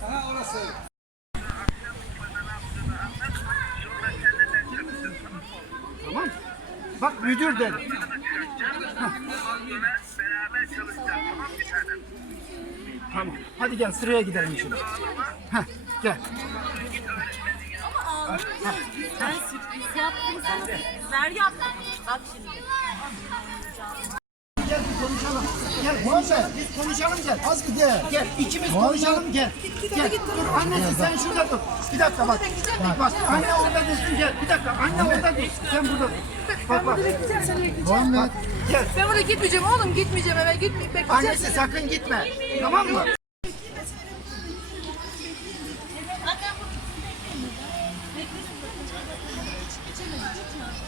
Ha orası. Tamam. Bak müdür de. Tamam. Hadi gel sıraya gidelim şimdi. Heh, gel. Ben sürpriz yaptım sana sürprizler yaptım. Bak şimdi. Gel konuşalım. Biz konuşalım gel. Az bir gel. Gel ikimiz konuşalım gel. Gel. Dur annesi sen şurada dur. Bir dakika bak. Bak anne orada dursun gel. Bir dakika anne orada dur. Sen burada dur. Bak bak. Muhammed. Gel. Ben oraya gitmeyeceğim oğlum gitmeyeceğim eve gitmeyeceğim. Annesi sakın gitme. Tamam mı?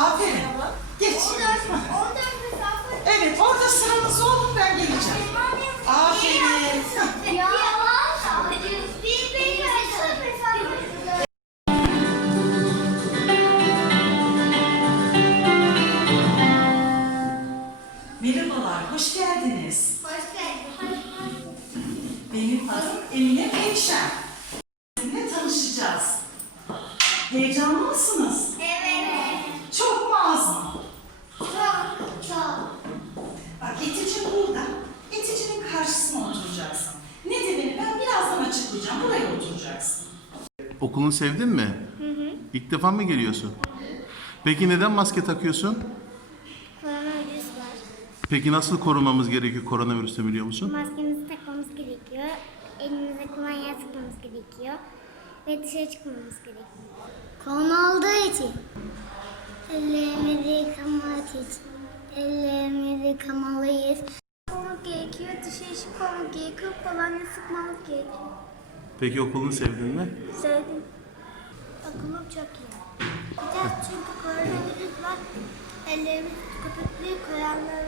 Aferin. Geç. Evet, orada sıranız olun ben geleceğim. Aferin. Merhabalar, hoş geldiniz. Benim adım Emine Eyşen. Sizinle tanışacağız. Heyecanlı mısınız? Çok mu az mı? Bak itici burada. İticinin karşısına oturacaksın. Nedenini ben birazdan açıklayacağım. Buraya oturacaksın. Okulunu sevdin mi? İlk defa mı geliyorsun? Peki neden maske takıyorsun? Koronavirüs var. Peki nasıl korunmamız gerekiyor koronavirüste biliyor musun? Maskemizi takmamız gerekiyor. Elimize kolonya sıkmamız gerekiyor. Ve dışarı çıkmamamız gerekiyor. Korona olduğu için. Ellerimizi yıkamak için. Ellerimizi yıkamalıyız. Olmak gerekiyor. Dışarı çıkmamak gerekiyor. Kolonya sıkmamız gerekiyor. Peki okulunu sevdin mi? Sevdim. Okulum çok iyi. Güzel çünkü koronavirüs var. Ellerimizi köpüklüğü koyanlar